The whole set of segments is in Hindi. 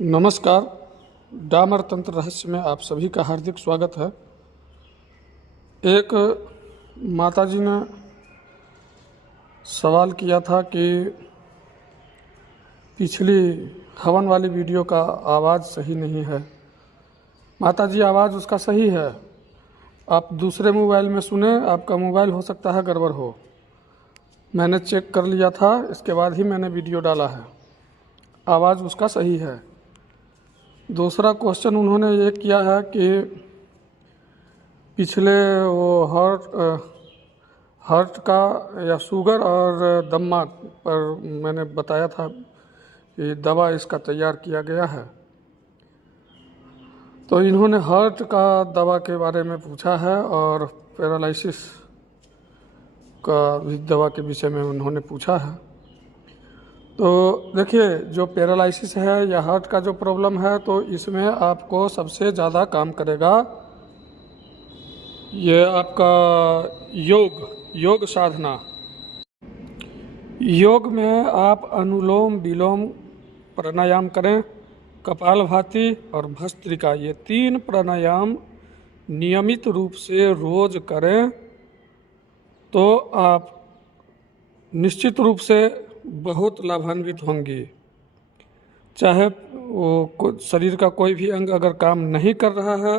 नमस्कार। डामर तंत्र रहस्य में आप सभी का हार्दिक स्वागत है। एक माताजी ने सवाल किया था कि पिछली हवन वाली वीडियो का आवाज़ सही नहीं है। माताजी, आवाज़ उसका सही है, आप दूसरे मोबाइल में सुने, आपका मोबाइल हो सकता है गड़बड़ हो। मैंने चेक कर लिया था, इसके बाद ही मैंने वीडियो डाला है। आवाज़ उसका सही है। दूसरा क्वेश्चन उन्होंने ये किया है कि पिछले वो हार्ट का या शुगर और दमा पर मैंने बताया था कि दवा इसका तैयार किया गया है। तो इन्होंने हार्ट का दवा के बारे में पूछा है और पैरालिसिस का भी दवा के विषय में उन्होंने पूछा है। तो देखिए, जो पैरालिसिस है या हार्ट का जो प्रॉब्लम है, तो इसमें आपको सबसे ज़्यादा काम करेगा ये आपका योग साधना। योग में आप अनुलोम विलोम प्राणायाम करें, कपालभाति और भस्त्रिका, ये 3 प्राणायाम नियमित रूप से रोज करें तो आप निश्चित रूप से बहुत लाभान्वित होंगी। चाहे वो शरीर का कोई भी अंग अगर काम नहीं कर रहा है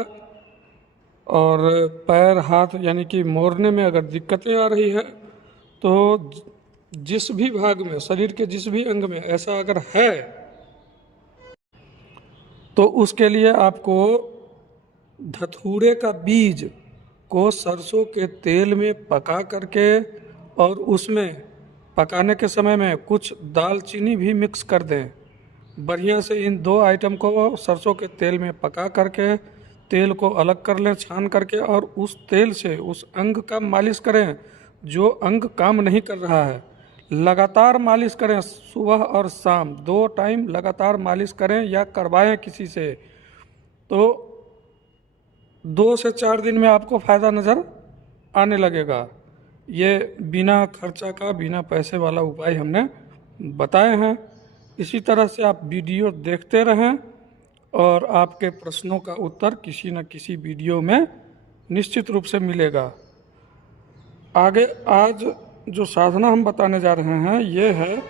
और पैर हाथ यानी कि मोड़ने में अगर दिक्कतें आ रही है, तो जिस भी भाग में, शरीर के जिस भी अंग में ऐसा अगर है, तो उसके लिए आपको धतूरे का बीज को सरसों के तेल में पका करके और उसमें पकाने के समय में कुछ दालचीनी भी मिक्स कर दें। बढ़िया से इन 2 आइटम को सरसों के तेल में पका करके तेल को अलग कर लें छान करके, और उस तेल से उस अंग का मालिश करें जो अंग काम नहीं कर रहा है। लगातार मालिश करें, सुबह और शाम 2 टाइम लगातार मालिश करें या करवाएं किसी से। तो 2 से 4 दिन में आपको फ़ायदा नज़र आने लगेगा। ये बिना खर्चा का, बिना पैसे वाला उपाय हमने बताए हैं। इसी तरह से आप वीडियो देखते रहें और आपके प्रश्नों का उत्तर किसी न किसी वीडियो में निश्चित रूप से मिलेगा। आगे आज जो साधना हम बताने जा रहे हैं, ये है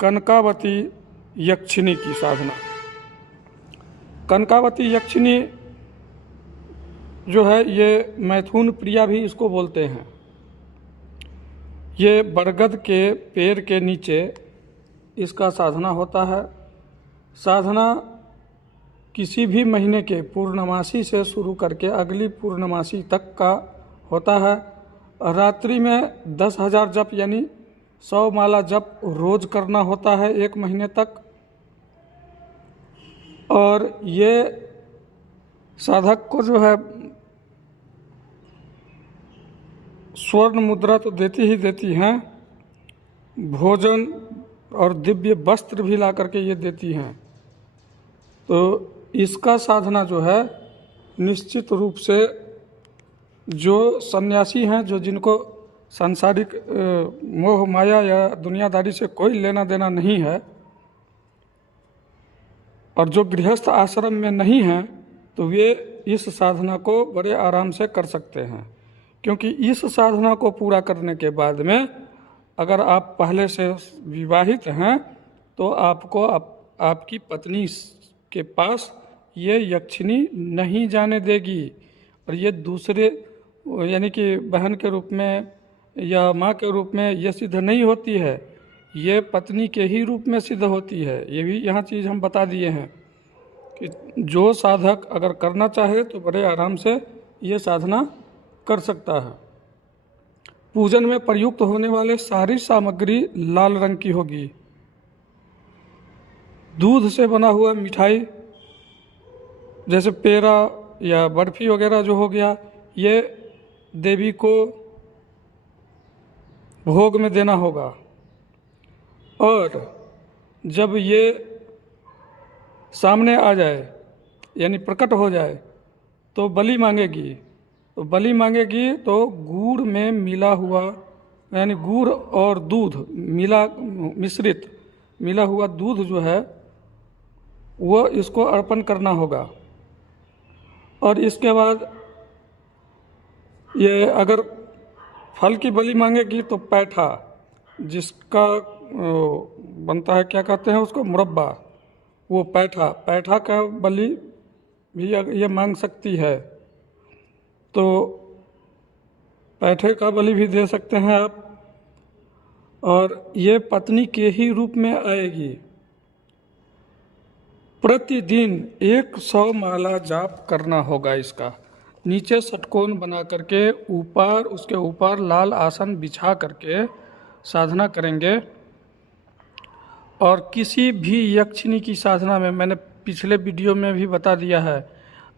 कनकावती यक्षिणी की साधना। कनकावती यक्षिणी जो है, ये मैथुन प्रिया भी इसको बोलते हैं। ये बरगद के पेड़ के नीचे इसका साधना होता है। साधना किसी भी महीने के पूर्णमासी से शुरू करके अगली पूर्णमासी तक का होता है। रात्रि में 10,000 जप यानी 100 माला जप रोज करना होता है 1 महीने तक। और ये साधक को जो है स्वर्ण मुद्रा तो देती ही देती हैं, भोजन और दिव्य वस्त्र भी ला करके ये देती हैं। तो इसका साधना जो है निश्चित रूप से जो सन्यासी हैं, जो जिनको सांसारिक मोह माया या दुनियादारी से कोई लेना देना नहीं है, और जो गृहस्थ आश्रम में नहीं हैं, तो वे इस साधना को बड़े आराम से कर सकते हैं। क्योंकि इस साधना को पूरा करने के बाद में अगर आप पहले से विवाहित हैं, तो आपको आपकी पत्नी के पास ये यक्षिणी नहीं जाने देगी। और ये दूसरे यानी कि बहन के रूप में या माँ के रूप में ये सिद्ध नहीं होती है, ये पत्नी के ही रूप में सिद्ध होती है। ये भी यहाँ चीज़ हम बता दिए हैं कि जो साधक अगर करना चाहे तो बड़े आराम से ये साधना कर सकता है। पूजन में प्रयुक्त होने वाले सारी सामग्री लाल रंग की होगी। दूध से बना हुआ मिठाई जैसे पेड़ा या बर्फी वगैरह जो हो गया, ये देवी को भोग में देना होगा। और जब ये सामने आ जाए यानी प्रकट हो जाए, तो बलि मांगेगी। तो बलि मांगेगी तो गुड़ में मिला हुआ यानी गुड़ और दूध मिश्रित मिला हुआ दूध जो है वो इसको अर्पण करना होगा। और इसके बाद ये अगर फल की बलि मांगेगी तो पैठा, जिसका बनता है, क्या कहते हैं उसको, मुरब्बा, वो पैठा का बलि भी ये मांग सकती है। तो पैठे का बलि भी दे सकते हैं आप। और ये पत्नी के ही रूप में आएगी। प्रतिदिन 100 माला जाप करना होगा इसका। नीचे षटकोण बना करके ऊपर, उसके ऊपर लाल आसन बिछा करके साधना करेंगे। और किसी भी यक्षिणी की साधना में, मैंने पिछले वीडियो में भी बता दिया है,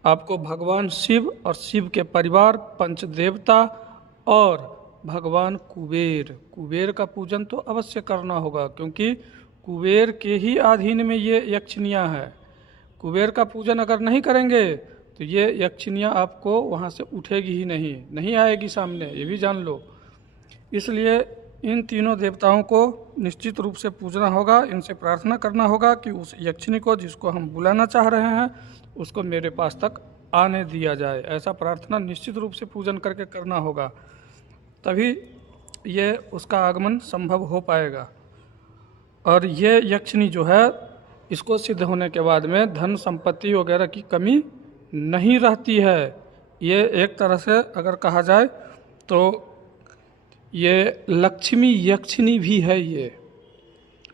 आपको भगवान शिव और शिव के परिवार, पंचदेवता और भगवान कुबेर का पूजन तो अवश्य करना होगा, क्योंकि कुबेर के ही अधीन में ये यक्षिणियाँ हैं। कुबेर का पूजन अगर नहीं करेंगे तो ये यक्षिणियाँ आपको वहाँ से उठेगी ही नहीं आएगी सामने, ये भी जान लो। इसलिए इन तीनों देवताओं को निश्चित रूप से पूजना होगा। इनसे प्रार्थना करना होगा कि उस यक्षिणी को, जिसको हम बुलाना चाह रहे हैं, उसको मेरे पास तक आने दिया जाए। ऐसा प्रार्थना निश्चित रूप से पूजन करके करना होगा, तभी ये उसका आगमन संभव हो पाएगा। और ये यक्षिणी जो है, इसको सिद्ध होने के बाद में धन संपत्ति वगैरह की कमी नहीं रहती है। ये एक तरह से अगर कहा जाए तो ये लक्ष्मी यक्षिणी भी है, ये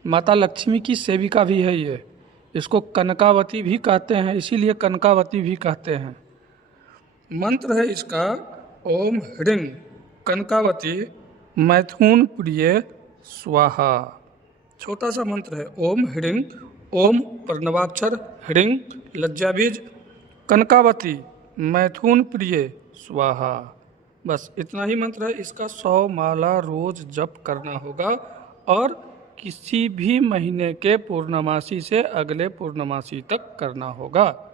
माता लक्ष्मी की सेविका भी है। ये इसको कनकावती भी कहते हैं, इसीलिए कनकावती भी कहते हैं। मंत्र है इसका ओम ह्रीं कनकावती मैथुन प्रिय स्वाहा। छोटा सा मंत्र है ओम ह्रीं, ओम प्रणवाक्षर, ह्रीं लज्जाबीज, कनकावती मैथुन प्रिय स्वाहा। बस इतना ही मंत्र है। इसका 100 माला रोज जप करना होगा। और किसी भी महीने के पूर्णमासी से अगले पूर्णमासी तक करना होगा।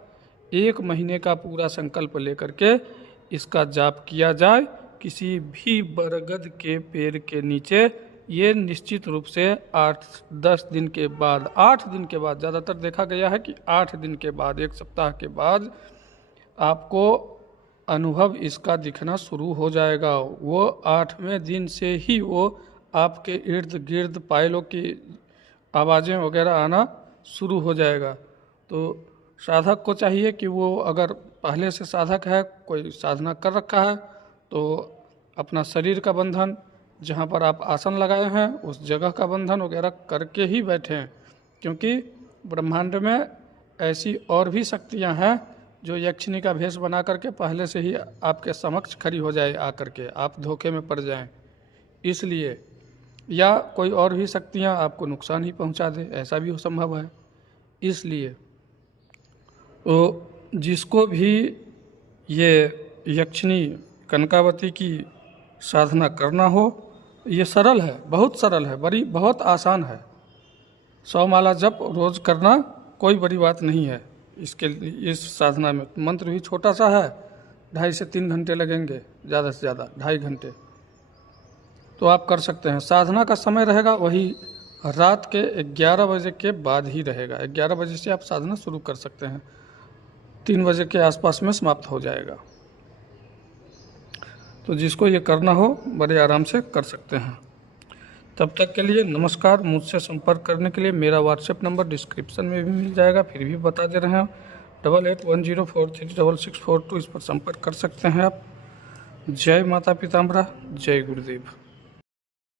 1 महीने का पूरा संकल्प लेकर के इसका जाप किया जाए। किसी भी बरगद के पेड़ के नीचे ये निश्चित रूप से 8-10 दिन के बाद, 8 दिन के बाद, ज़्यादातर देखा गया है कि 8 दिन के बाद, 1 सप्ताह के बाद आपको अनुभव इसका दिखना शुरू हो जाएगा। वो 8वें दिन से ही वो आपके इर्द गिर्द पायलों की आवाज़ें वगैरह आना शुरू हो जाएगा। तो साधक को चाहिए कि वो, अगर पहले से साधक है, कोई साधना कर रखा है, तो अपना शरीर का बंधन, जहाँ पर आप आसन लगाए हैं उस जगह का बंधन वगैरह करके ही बैठें, क्योंकि ब्रह्मांड में ऐसी और भी शक्तियाँ हैं जो यक्षिणी का भेष बना करके पहले से ही आपके समक्ष खड़ी हो जाए, आकर के आप धोखे में पड़ जाएं। इसलिए, या कोई और भी शक्तियाँ आपको नुकसान ही पहुंचा दे, ऐसा भी संभव है। इसलिए तो जिसको भी ये यक्षिणी कनकावती की साधना करना हो, ये सरल है, बहुत सरल है, बहुत आसान है। 100 माला जप रोज करना कोई बड़ी बात नहीं है। इसके लिए, इस साधना में मंत्र भी छोटा सा है, 2.5 से 3 घंटे लगेंगे, ज़्यादा से ज़्यादा 2.5 घंटे, तो आप कर सकते हैं। साधना का समय रहेगा वही रात के 11 बजे के बाद ही रहेगा। 11 बजे से आप साधना शुरू कर सकते हैं, 3 बजे के आसपास में समाप्त हो जाएगा। तो जिसको ये करना हो बड़े आराम से कर सकते हैं। तब तक के लिए नमस्कार। मुझसे संपर्क करने के लिए मेरा व्हाट्सएप नंबर डिस्क्रिप्शन में भी मिल जाएगा, फिर भी बता दे रहे हैं, 8810436642, इस पर संपर्क कर सकते हैं आप। जय माता पिताम्बरा, जय गुरुदेव।